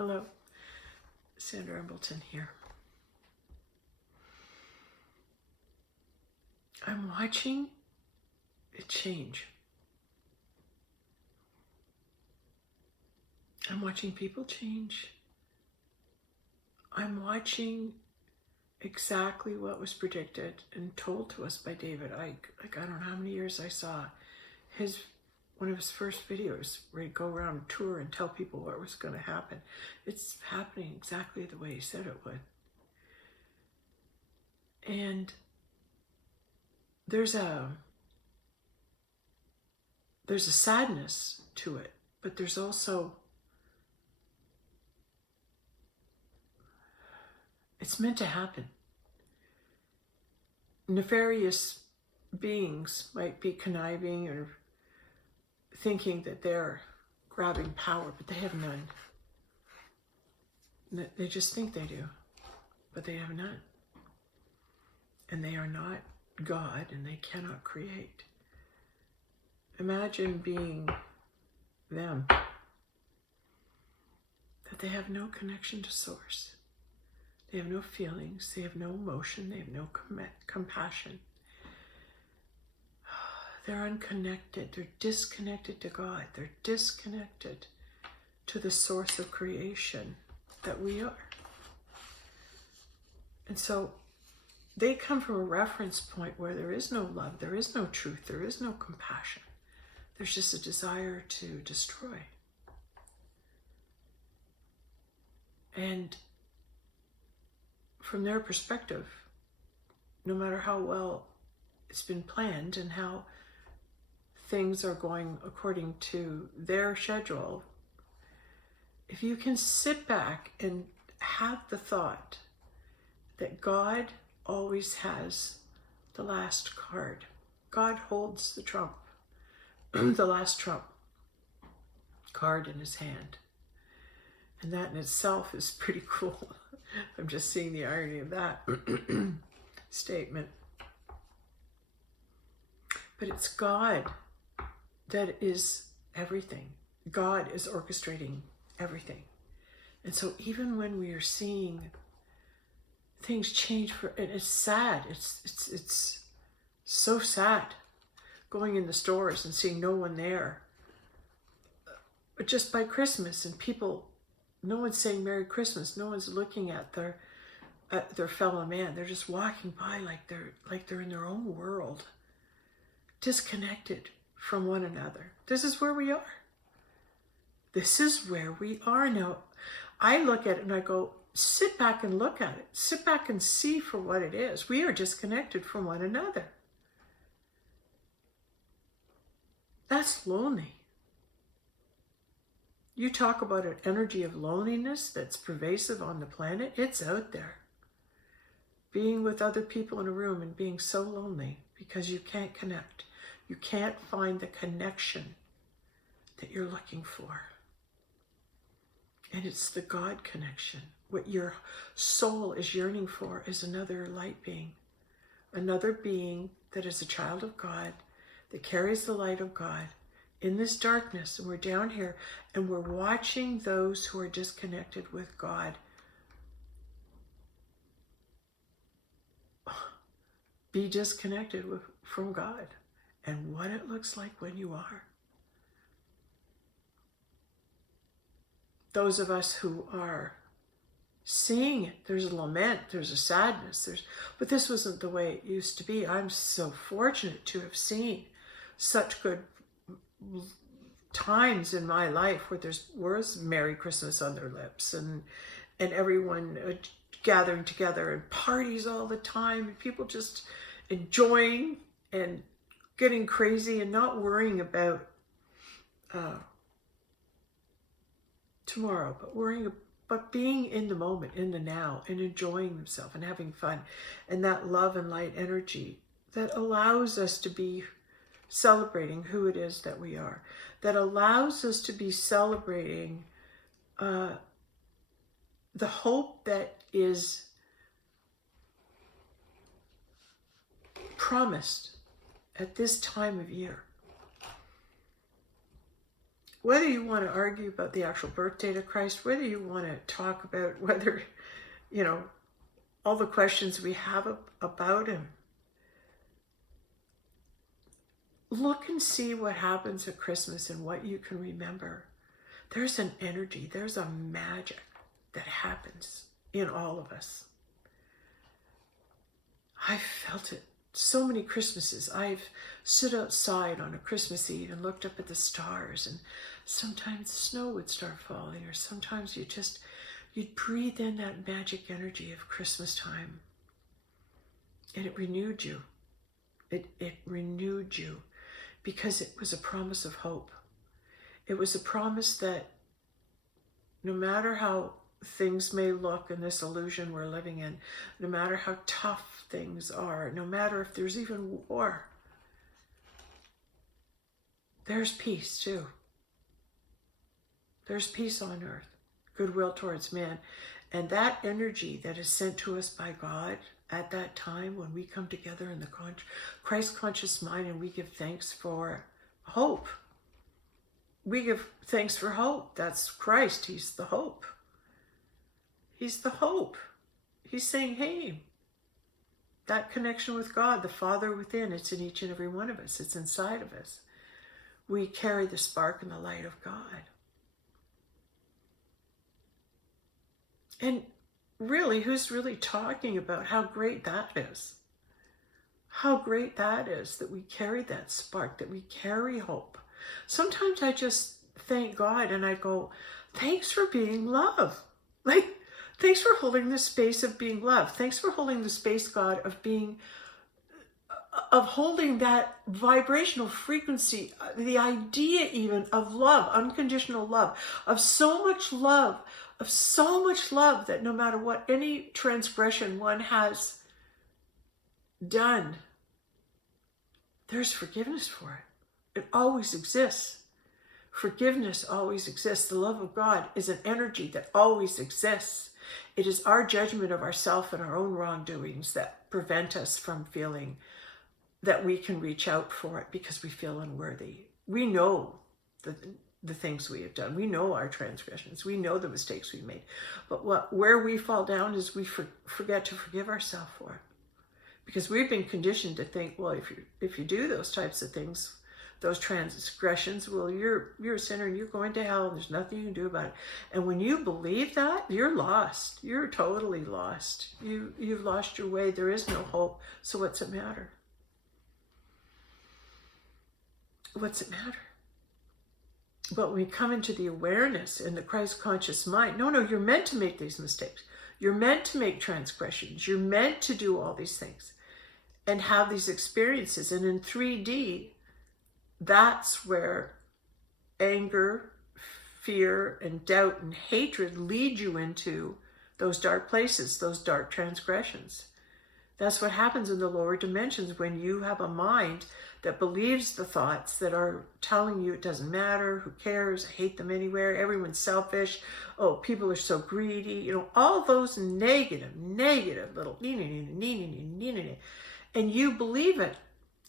Hello, Sandra Embleton here. I'm watching it change. I'm watching people change. I'm watching exactly what was predicted and told to us by David Icke. Like, I don't know how many years I saw one of his first videos where he'd go around and tour and tell people what was going to happen. It's happening exactly the way he said it would. And there's a sadness to it, but there's also, it's meant to happen. Nefarious beings might be conniving or thinking that they're grabbing power, but they have none. They just think they do, but they have none. And they are not God, and they cannot create. Imagine being them, that they have no connection to source. They have no feelings, they have no emotion, they have no compassion. They're unconnected, they're disconnected to God, they're disconnected to the source of creation that we are. And so they come from a reference point where there is no love, there is no truth, there is no compassion. There's just a desire to destroy. And from their perspective, no matter how well it's been planned and how things are going according to their schedule, if you can sit back and have the thought that God always has the last card. God holds the trump, the last trump card in his hand. And that in itself is pretty cool. I'm just seeing the irony of that statement. But it's God that is everything. God is orchestrating everything. And so even when we are seeing things change, and it's sad, it's so sad going in the stores and seeing no one there. But just by Christmas, and people, no one's saying Merry Christmas, no one's looking at their fellow man. They're just walking by like they're in their own world, disconnected from one another. This is where we are. This is where we are now. I look at it and I go, sit back and look at it. Sit back and see for what it is. We are disconnected from one another. That's lonely. You talk about an energy of loneliness that's pervasive on the planet. It's out there. Being with other people in a room and being so lonely because you can't connect. You can't find the connection that you're looking for. And it's the God connection. What your soul is yearning for is another light being. Another being that is a child of God, that carries the light of God in this darkness. And we're down here and we're watching those who are disconnected with God be disconnected from God, and what it looks like when you are. Those of us who are seeing it, there's a lament, there's a sadness, but this wasn't the way it used to be. I'm so fortunate to have seen such good times in my life where there was Merry Christmas on their lips, and everyone gathering together, and parties all the time, and people just enjoying and getting crazy and not worrying about tomorrow, but being in the moment, in the now, and enjoying themselves and having fun. And that love and light energy that allows us to be celebrating who it is that we are, that allows us to be celebrating the hope that is promised at this time of year. whether you want to argue about the actual birth date of Christ, whether you want to talk about whether, you know, all the questions we have about him, look and see what happens at Christmas and what you can remember. There's an energy, there's a magic that happens in all of us. I felt it so many Christmases. I've stood outside on a Christmas Eve and looked up at the stars, and sometimes snow would start falling, or sometimes you'd breathe in that magic energy of Christmas time. And it renewed you. It renewed you because it was a promise of hope. It was a promise that no matter how things may look in this illusion we're living in, no matter how tough things are, no matter if there's even war, there's peace too. There's peace on earth, goodwill towards man. And that energy that is sent to us by God at that time when we come together in the Christ conscious mind and we give thanks for hope. We give thanks for hope. That's Christ. He's the hope. He's the hope. He's saying, hey, that connection with God, the Father within, it's in each and every one of us. It's inside of us. We carry the spark and the light of God. And really, who's really talking about how great that is? How great that is that we carry that spark, that we carry hope. Sometimes I just thank God and I go, thanks for being love. Like, thanks for holding the space of being love. Thanks for holding the space, God, of holding that vibrational frequency, the idea even of love, unconditional love, of so much love that no matter what any transgression one has done, there's forgiveness for it. It always exists. Forgiveness always exists. The love of God is an energy that always exists. It is our judgment of ourselves and our own wrongdoings that prevent us from feeling that we can reach out for it because we feel unworthy. We know the things we have done. We know our transgressions. We know the mistakes we made. But where we fall down is we forget to forgive ourselves for it. Because we've been conditioned to think, well, if you do those types of things, those transgressions, well, you're a sinner and you're going to hell and there's nothing you can do about it. And when you believe that, you're lost. You're totally lost. You've lost your way. There is no hope. So what's it matter? What's it matter? But when we come into the awareness in the Christ conscious mind, no, you're meant to make these mistakes. You're meant to make transgressions. You're meant to do all these things and have these experiences. And in 3D, that's where anger, fear, and doubt and hatred lead you into those dark places, those dark transgressions. That's what happens in the lower dimensions when you have a mind that believes the thoughts that are telling you it doesn't matter, who cares, I hate them anywhere, everyone's selfish, oh, people are so greedy, all those negative little and you believe it.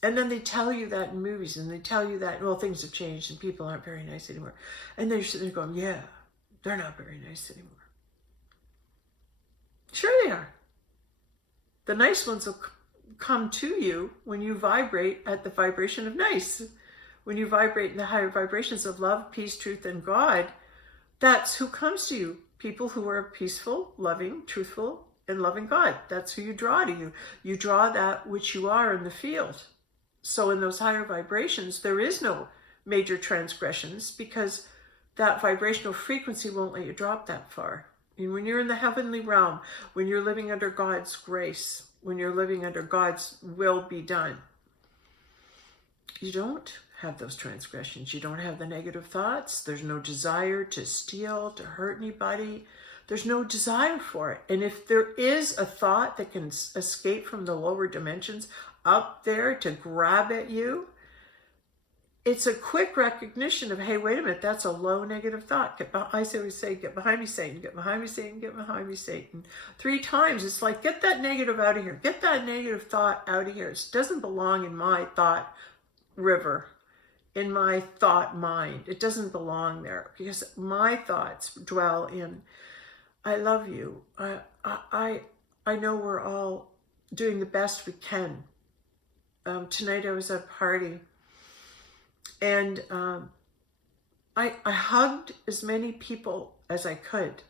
And then they tell you that in movies, and they tell you that, well, things have changed and people aren't very nice anymore. And they're sitting there going, yeah, they're not very nice anymore. Sure they are. The nice ones will come to you when you vibrate at the vibration of nice. When you vibrate in the higher vibrations of love, peace, truth, and God, that's who comes to you. People who are peaceful, loving, truthful, and loving God. That's who you draw to you. You draw that which you are in the field. So in those higher vibrations, there is no major transgressions because that vibrational frequency won't let you drop that far. And when you're in the heavenly realm, when you're living under God's grace, when you're living under God's will be done, you don't have those transgressions. You don't have the negative thoughts. There's no desire to steal, to hurt anybody. There's no desire for it. And if there is a thought that can escape from the lower dimensions up there to grab at you, it's a quick recognition of, hey, wait a minute, that's a low negative thought. I always say, get behind me, Satan, get behind me, Satan, get behind me, Satan. 3 times, it's like, get that negative out of here. Get that negative thought out of here. It doesn't belong in my thought river. in my thought mind. It doesn't belong there, because my thoughts dwell in, I love you. I know we're all doing the best we can. Tonight I was at a party, and I hugged as many people as I could,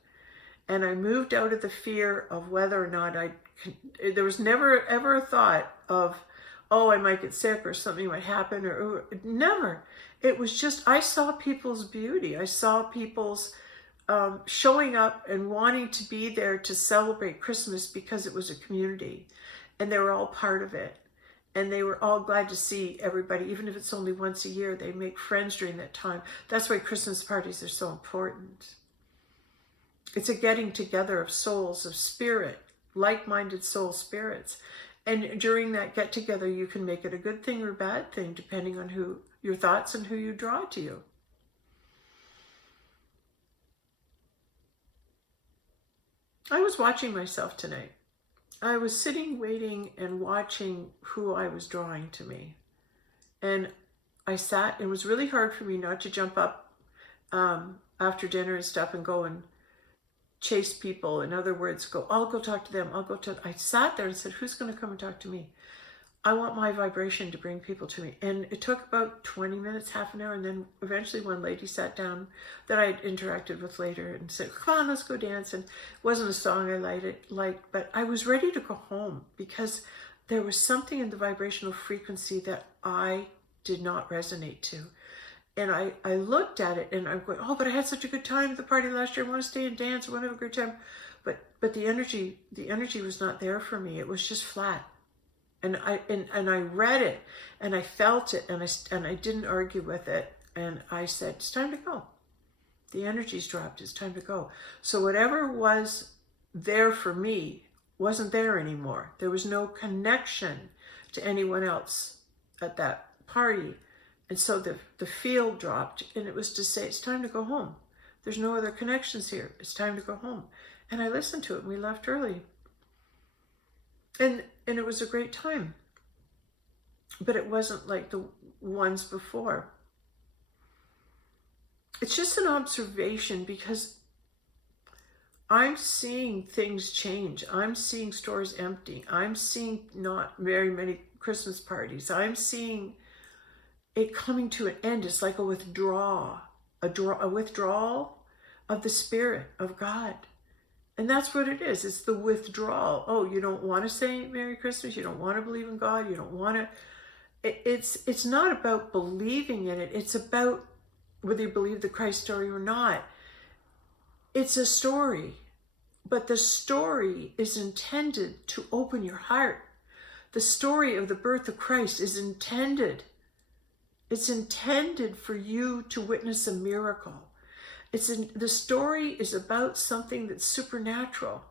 and I moved out of the fear of whether or not there was never ever a thought of, oh, I might get sick or something might happen, or never. It was just, I saw people's beauty. I saw people's showing up and wanting to be there to celebrate Christmas because it was a community and they were all part of it. And they were all glad to see everybody, even if it's only once a year. They make friends during that time. That's why Christmas parties are so important. It's a getting together of souls, of spirit, like-minded soul spirits. And during that get-together, you can make it a good thing or a bad thing, depending on who your thoughts and who you draw to you. I was watching myself tonight. I was sitting, waiting, and watching who I was drawing to me. And I sat, and it was really hard for me not to jump up after dinner and stuff and go and chase people. In other words, I'll go talk to them. I sat there and said, who's going to come and talk to me? I want my vibration to bring people to me. And it took about 20 minutes, half an hour. And then eventually one lady sat down that I'd interacted with later and said, come on, let's go dance. And it wasn't a song I liked, but I was ready to go home because there was something in the vibrational frequency that I did not resonate to. And I looked at it and I'm going, oh, but I had such a good time at the party last year. I want to stay and dance. I want to have a great time. But the energy was not there for me. It was just flat. And I read it and I felt it and I didn't argue with it. And I said, it's time to go. The energy's dropped. It's time to go. So whatever was there for me wasn't there anymore. There was no connection to anyone else at that party. And so the field dropped, and it was to say, it's time to go home. There's no other connections here. It's time to go home. And I listened to it, and we left early. And it was a great time. But it wasn't like the ones before. It's just an observation, because I'm seeing things change. I'm seeing stores empty. I'm seeing not very many Christmas parties. I'm seeing it coming to an end. It's like a withdrawal of the Spirit of God. And that's what it is. It's the withdrawal. Oh, you don't want to say Merry Christmas. You don't want to believe in God. You don't want to. It's not about believing in it. It's about whether you believe the Christ story or not. It's a story. But the story is intended to open your heart. The story of the birth of Christ is intended. It's intended for you to witness a miracle. The story is about something that's supernatural.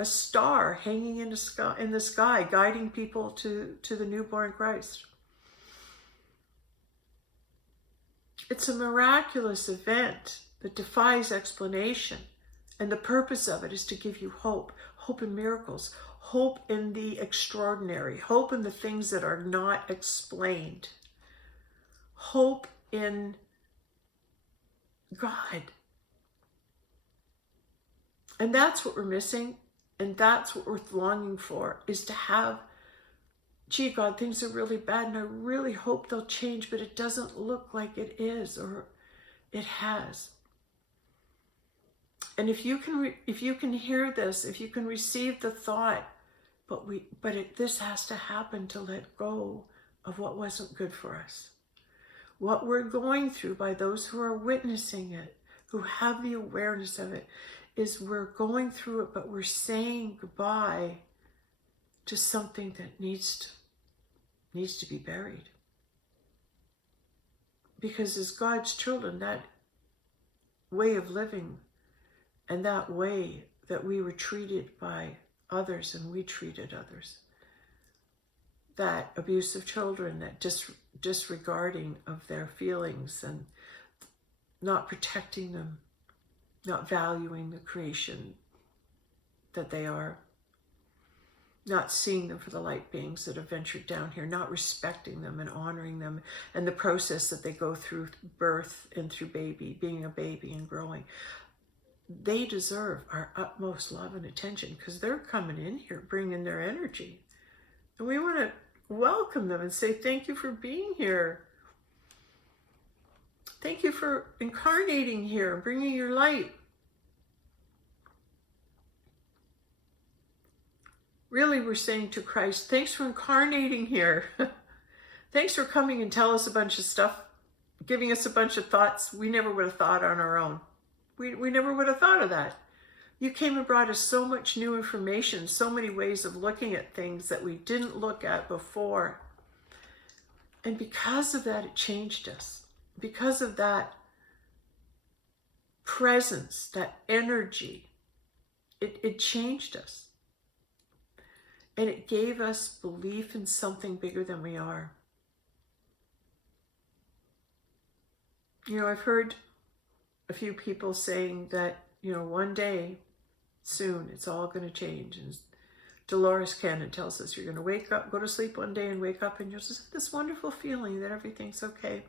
A star hanging in the sky, guiding people to the newborn Christ. It's a miraculous event that defies explanation. And the purpose of it is to give you hope. Hope in miracles. Hope in the extraordinary. Hope in the things that are not explained. Hope in God. And that's what we're missing. And that's what we're longing for, is to have, gee, God, things are really bad and I really hope they'll change, but it doesn't look like it is or it has. And if you can hear this, if you can receive the thought, this has to happen to let go of what wasn't good for us. What we're going through, by those who are witnessing it, who have the awareness of it, is we're going through it, but we're saying goodbye to something that needs to be buried. Because as God's children, that way of living and that way that we were treated by others and we treated others, that abuse of children, that disregarding of their feelings and not protecting them, not valuing the creation that they are, not seeing them for the light beings that have ventured down here, not respecting them and honoring them and the process that they go through birth and through being a baby and growing. They deserve our utmost love and attention because they're coming in here bringing their energy. And we want to welcome them and say, thank you for being here. Thank you for incarnating here, bringing your light. Really, we're saying to Christ, thanks for incarnating here. Thanks for coming and tell us a bunch of stuff, giving us a bunch of thoughts we never would have thought on our own. We never would have thought of that. You came and brought us so much new information, so many ways of looking at things that we didn't look at before. And because of that, it changed us. Because of that presence, that energy, it changed us. And it gave us belief in something bigger than we are. You know, I've heard a few people saying that, you know, one day, soon, it's all going to change. And Dolores Cannon tells us you're going to wake up, go to sleep one day and wake up and you'll just have this wonderful feeling that everything's okay.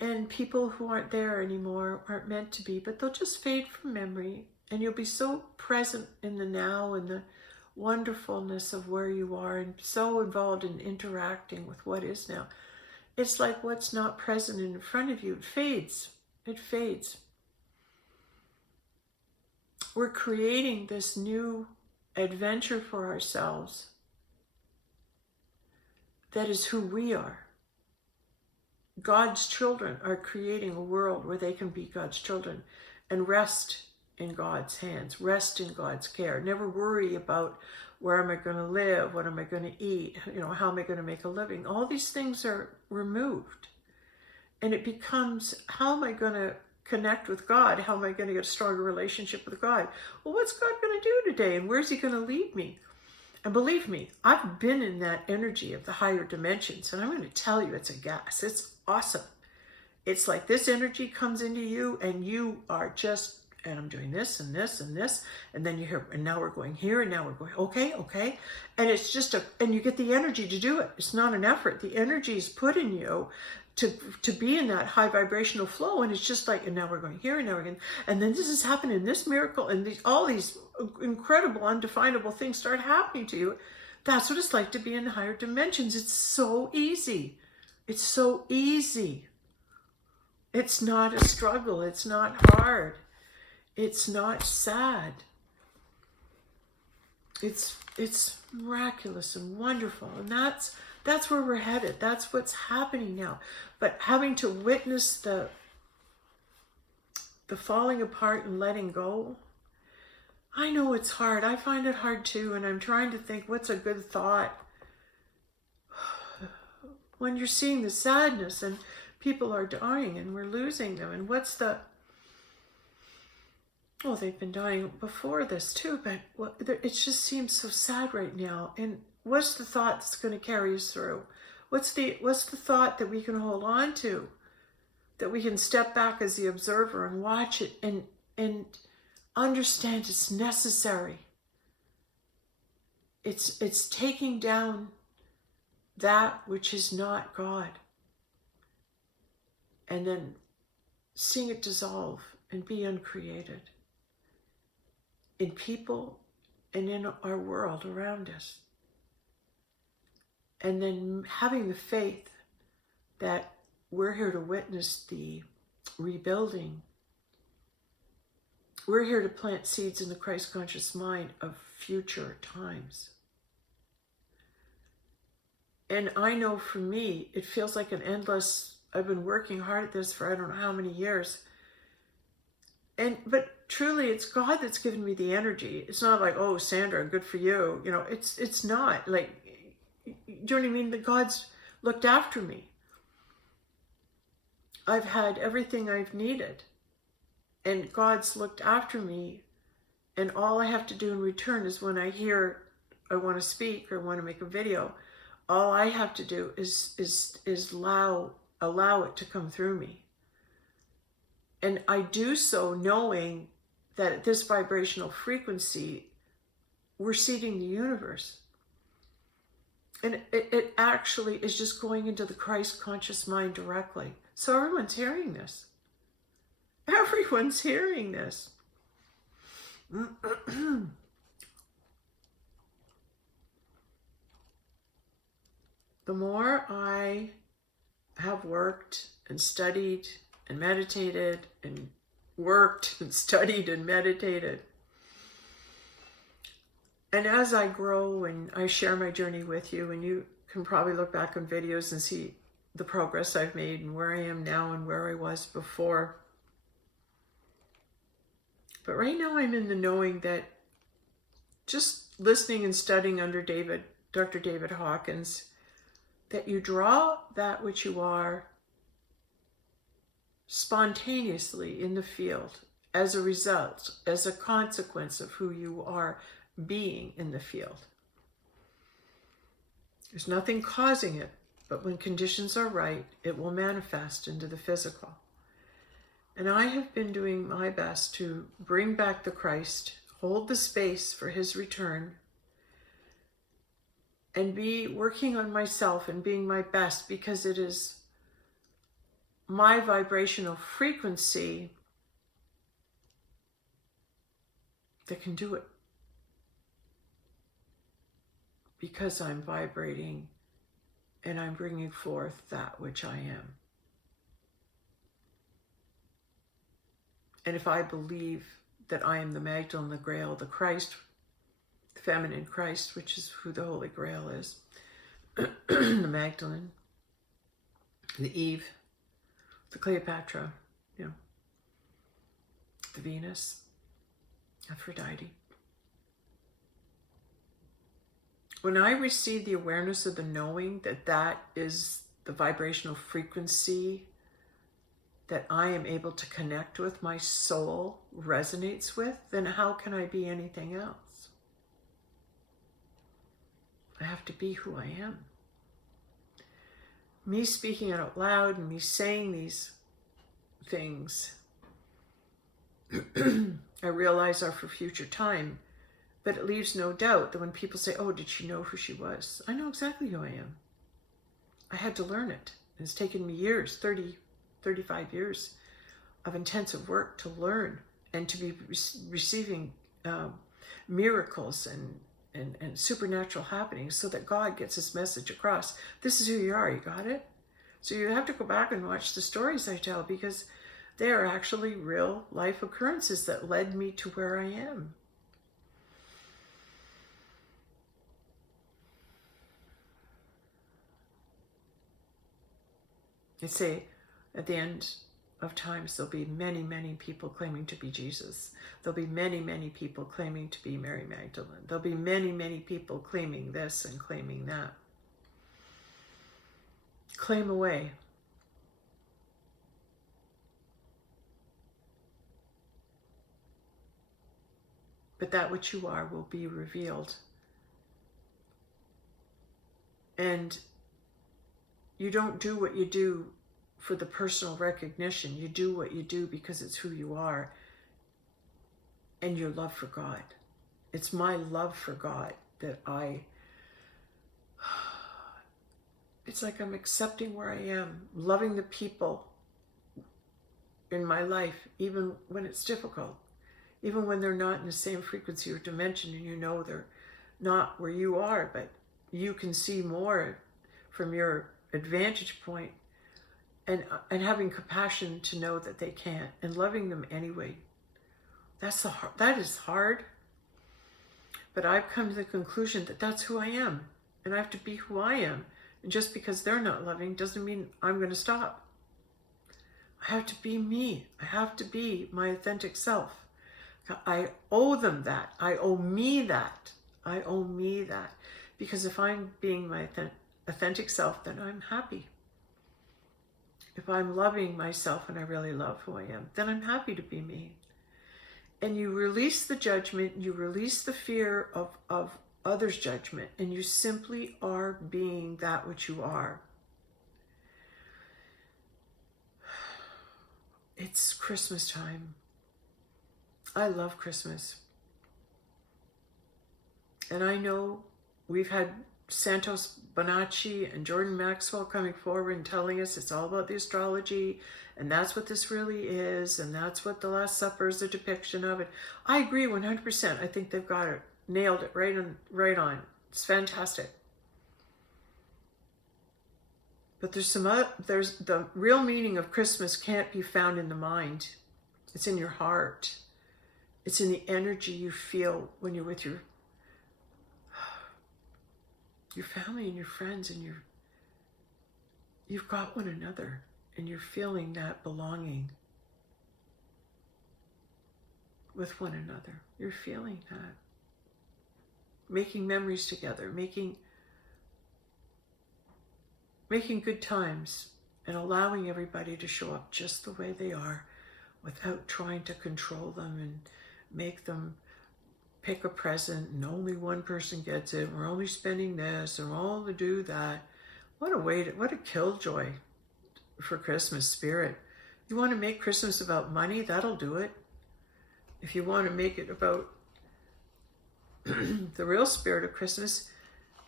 And people who aren't there anymore aren't meant to be, but they'll just fade from memory. And you'll be so present in the now and the wonderfulness of where you are and so involved in interacting with what is now. It's like what's not present in front of you, it fades. It fades. We're creating this new adventure for ourselves that is who we are. God's children are creating a world where they can be God's children and rest in God's hands, rest in God's care. Never worry about where am I going to live, what am I going to eat, you know, how am I going to make a living. All these things are removed. And it becomes, how am I going to connect with God? How am I going to get a stronger relationship with God? Well, what's God going to do today? And where's he going to lead me? And believe me, I've been in that energy of the higher dimensions. And I'm going to tell you, it's a gas. It's awesome. It's like this energy comes into you and you are just, and I'm doing this and this and this. And then you hear, and now we're going here and now we're going, okay. And it's just and you get the energy to do it. It's not an effort. The energy is put in you to be in that high vibrational flow. And it's just like, and now we're going here and now we're going, and then this is happening, this miracle, and all these incredible, undefinable things start happening to you. That's what it's like to be in the higher dimensions. It's so easy. It's so easy. It's not a struggle. It's not hard. It's not sad. It's miraculous and wonderful. And that's where we're headed. That's what's happening now. But having to witness the falling apart and letting go, I know it's hard. I find it hard too. And I'm trying to think, what's a good thought? When you're seeing the sadness and people are dying and we're losing them, and what's the... Well, they've been dying before this too, but it just seems so sad right now. And what's the thought that's going to carry us through? What's the thought that we can hold on to? That we can step back as the observer and watch it and understand it's necessary. It's taking down that which is not God. And then seeing it dissolve and be uncreated. In people and in our world around us. And then having the faith that we're here to witness the rebuilding. We're here to plant seeds in the Christ conscious mind of future times. And I know for me, it feels like an endless, I've been working hard at this for I don't know how many years. But truly, it's God that's given me the energy. It's not like, oh, Sandra, good for you. You know, it's not like, do you know what I mean? That God's looked after me. I've had everything I've needed. And God's looked after me. And all I have to do in return is when I hear I want to speak or want to make a video, all I have to do is allow it to come through me. And I do so knowing that at this vibrational frequency, we're seeding the universe. And it actually is just going into the Christ conscious mind directly. So everyone's hearing this. Everyone's hearing this. The more I have worked and studied and meditated and worked and studied and meditated, and as I grow and I share my journey with you, and you can probably look back on videos and see the progress I've made and where I am now and where I was before. But right now I'm in the knowing that just listening and studying under Dr. David Hawkins, that you draw that which you are spontaneously in the field as a result, as a consequence of who you are being in the field. There's nothing causing it, but when conditions are right, it will manifest into the physical. And I have been doing my best to bring back the Christ, hold the space for his return, and be working on myself and being my best, because it is my vibrational frequency that can do it. Because I'm vibrating and I'm bringing forth that which I am. And if I believe that I am the Magdalene, the Grail, the Christ, the feminine Christ, which is who the Holy Grail is, the Magdalene, the Eve, the Cleopatra, the Venus, Aphrodite. When I receive the awareness of the knowing that that is the vibrational frequency that I am able to connect with, my soul resonates with, then how can I be anything else? I have to be who I am. Me speaking it out loud and me saying these things, I realize are for future time. But it leaves no doubt that when people say, oh, did she know who she was? I know exactly who I am. I had to learn it. It's taken me years, 30, 35 years of intensive work to learn and to be receiving miracles and supernatural happenings so that God gets his message across. This is who you are, you got it? So you have to go back and watch the stories I tell, because they are actually real life occurrences that led me to where I am. They say at the end of times there'll be many, many people claiming to be Jesus. There'll be many, many people claiming to be Mary Magdalene. There'll be many, many people claiming this and claiming that. Claim away. But that which you are will be revealed. And you don't do what you do for the personal recognition. You do what you do because it's who you are and your love for God. It's my love for God that it's like I'm accepting where I am, loving the people in my life, even when it's difficult, even when they're not in the same frequency or dimension, and you know they're not where you are, but you can see more from your advantage point, and having compassion to know that they can't, and loving them anyway. That is hard, but I've come to the conclusion that that's who I am, and I have to be who I am. And just because they're not loving doesn't mean I'm going to stop. I have to be me. I have to be my authentic self. I owe them that. I owe me that. I owe me that. Because if I'm being my authentic self, then I'm happy. If I'm loving myself and I really love who I am, then I'm happy to be me. And you release the judgment, you release the fear of others' judgment, and you simply are being that which you are. It's Christmas time. I love Christmas. And I know we've had Santos Bonacci and Jordan Maxwell coming forward and telling us it's all about the astrology, and that's what this really is, and that's what the Last Supper is a depiction of it. I agree 100%. I think they've got it, nailed it right on, right on. It's fantastic. But there's the real meaning of Christmas can't be found in the mind. It's in your heart. It's in the energy you feel when you're with your family and your friends, and you've got one another, and you're feeling that belonging with one another. You're feeling that. Making memories together, making good times, and allowing everybody to show up just the way they are without trying to control them and make them pick a present and only one person gets it. We're only spending this and we're all to do that. What a killjoy for Christmas spirit. You want to make Christmas about money? That'll do it. If you want to make it about the real spirit of Christmas,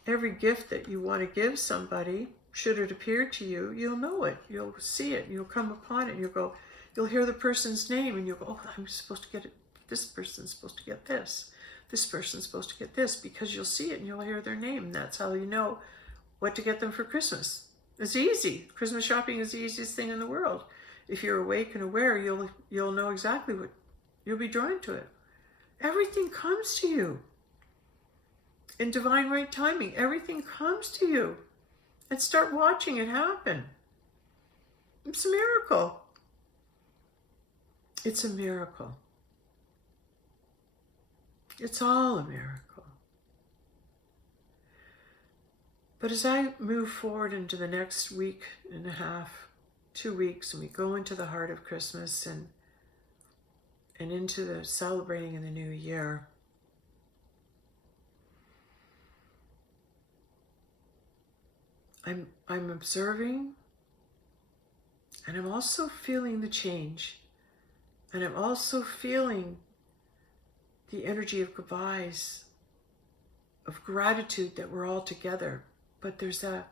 every gift that you want to give somebody, should it appear to you, you'll know it. You'll see it. You'll come upon it. And you'll hear the person's name and you'll go, oh, I'm supposed to get it. This person's supposed to get this. This person's supposed to get this, because you'll see it and you'll hear their name. And that's how you know what to get them for Christmas. It's easy. Christmas shopping is the easiest thing in the world. If you're awake and aware, you'll know exactly what you'll be drawn to it. Everything comes to you. In divine right timing, everything comes to you. And start watching it happen. It's a miracle. It's a miracle. It's all a miracle. But as I move forward into the next week and a half, 2 weeks, and we go into the heart of Christmas and into the celebrating in the new year, I'm observing, and I'm also feeling the change, and I'm also feeling the energy of goodbyes, of gratitude that we're all together. But there's a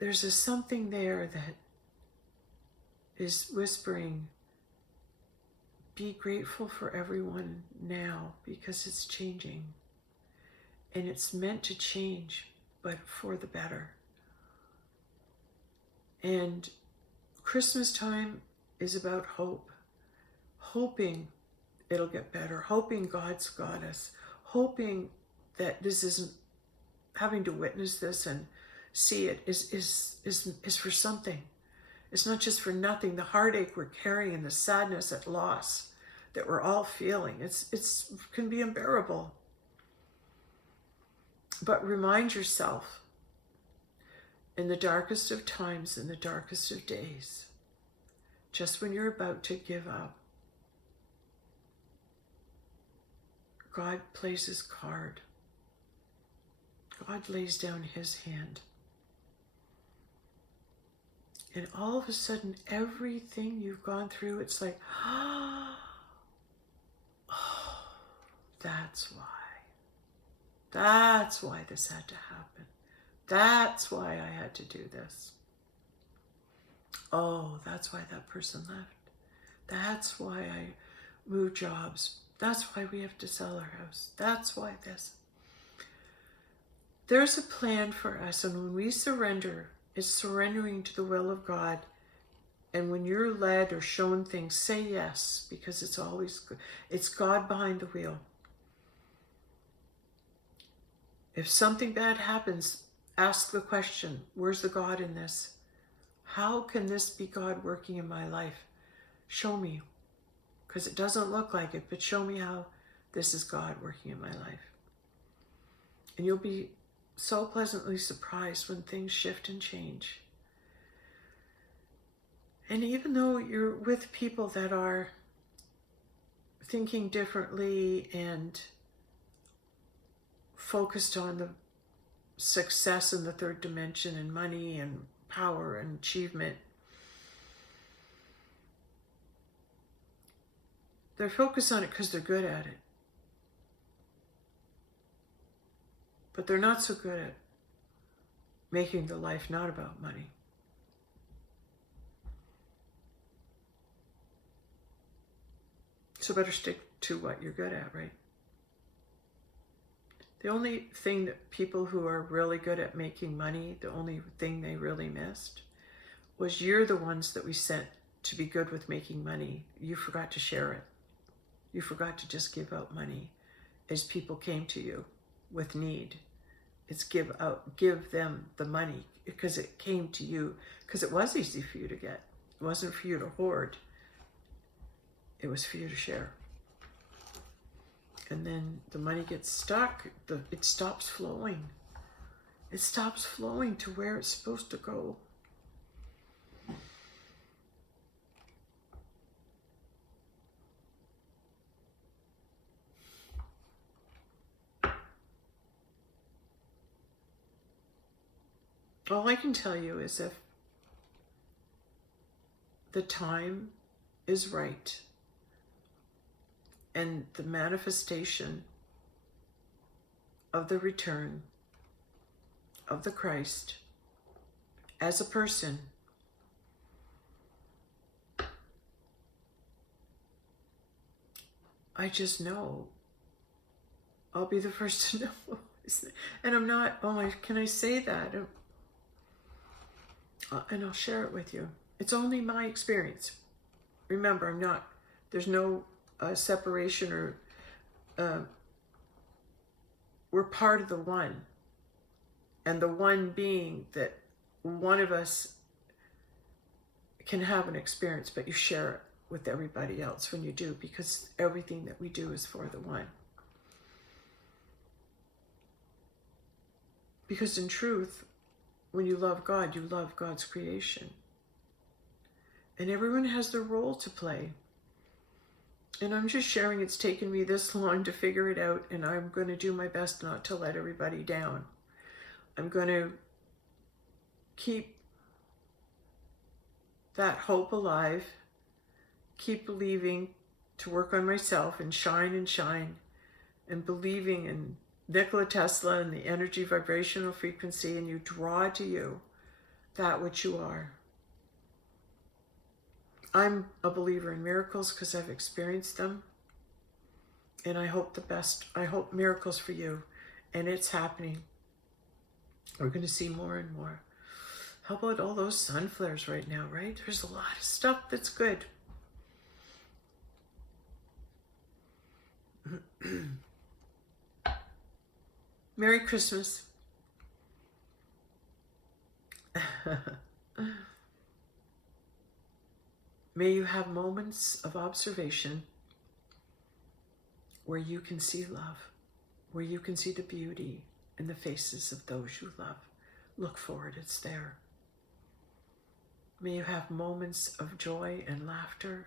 something there that is whispering, be grateful for everyone now, because it's changing, and it's meant to change, but for the better. And Christmas time is about hope. Hoping it'll get better. Hoping God's got us. Hoping that this isn't, having to witness this and see it is for something. It's not just for nothing. The heartache we're carrying and the sadness at loss that we're all feeling, it's can be unbearable. But remind yourself, in the darkest of times, in the darkest of days, just when you're about to give up, God plays his card. God lays down his hand. And all of a sudden, everything you've gone through, it's like, oh, that's why. That's why this had to happen. That's why I had to do this. Oh, that's why that person left. That's why I moved jobs. That's why we have to sell our house. That's why this. There's a plan for us, and when we surrender, it's surrendering to the will of God. And when you're led or shown things, say yes, because it's always good. It's God behind the wheel. If something bad happens, ask the question, where's the God in this? How can this be God working in my life? Show me, because it doesn't look like it, but show me how this is God working in my life. And you'll be so pleasantly surprised when things shift and change. And even though you're with people that are thinking differently and focused on the success in the third dimension and money and power and achievement, they're focused on it because they're good at it. but they're not so good at making the life not about money. So better stick to what you're good at, right? The only thing that people who are really good at making money, the only thing they really missed was you're the ones that we sent to be good with making money. You forgot to share it. You forgot to just give out money as people came to you with need. It's give them the money because it came to you, because it was easy for you to get. It wasn't for you to hoard. It was for you to share. And then the money gets stuck. It stops flowing. It stops flowing to where it's supposed to go. All I can tell you is if the time is right and the manifestation of the return of the Christ as a person I just know I'll be the first to know. And I'm not, can I say that? And I'll share it with you. It's only my experience. Remember, there's no separation or, we're part of the one. And the one being that one of us can have an experience, but you share it with everybody else when you do, because everything that we do is for the one. Because in truth, when you love God, you love God's creation. And everyone has their role to play. And I'm just sharing it's taken me this long to figure it out, and I'm going to do my best not to let everybody down. I'm going to keep that hope alive, keep believing to work on myself and shine, and believing in Nikola Tesla and the energy vibrational frequency, and you draw to you that which you are. I'm a believer in miracles because I've experienced them, and I hope the best. I hope miracles for you, and it's happening. We're going to see more and more. How about all those sun flares right now, right? There's a lot of stuff that's good. Merry Christmas. May you have moments of observation where you can see love, where you can see the beauty in the faces of those you love. Look for it, it's there. May you have moments of joy and laughter,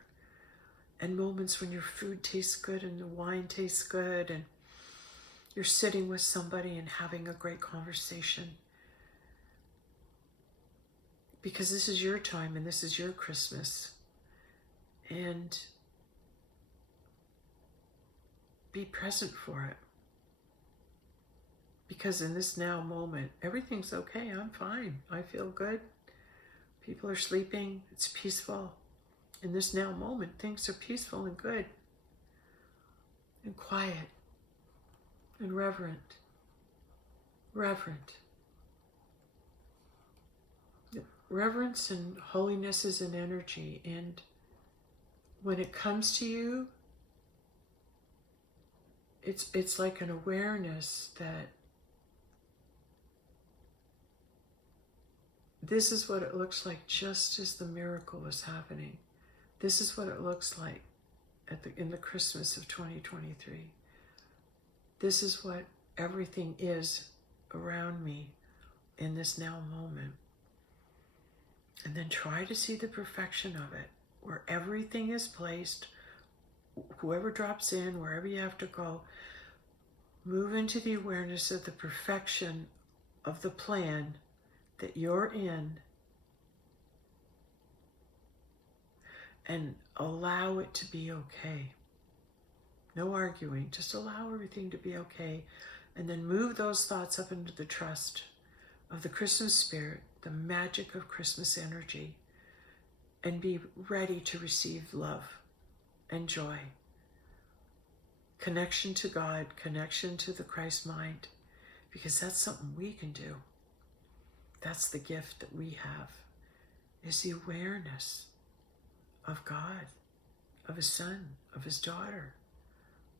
and moments when your food tastes good and the wine tastes good, and you're sitting with somebody and having a great conversation. Because this is your time and this is your Christmas. And be present for it. Because in this now moment, everything's okay. I'm fine. I feel good. People are sleeping. It's peaceful. In this now moment, things are peaceful and good. And quiet. And reverent. Reverence and holiness is an energy, and when it comes to you, it's like an awareness that this is what it looks like just as the miracle is happening. This is what it looks like in the Christmas of 2023. This is what everything is around me in this now moment. And then try to see the perfection of it, where everything is placed, whoever drops in, wherever you have to go, move into the awareness of the perfection of the plan that you're in, and allow it to be okay. No arguing, just allow everything to be okay. And then move those thoughts up into the trust of the Christmas spirit, the magic of Christmas energy, and be ready to receive love and joy. Connection to God, connection to the Christ mind, because that's something we can do. That's the gift that we have, is the awareness of God, of His Son, of His daughter,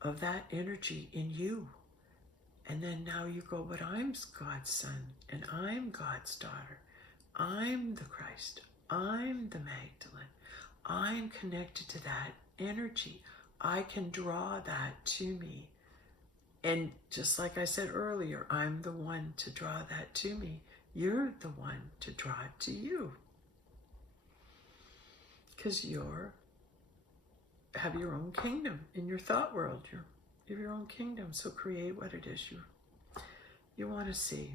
of that energy in you. And then now you go, but I'm God's son, and I'm God's daughter. I'm the Christ. I'm the Magdalene. I'm connected to that energy. I can draw that to me. And just like I said earlier, I'm the one to draw that to me. You're the one to draw it to you. Because you have your own kingdom in your thought world. You have your own kingdom. So create what it is you want to see.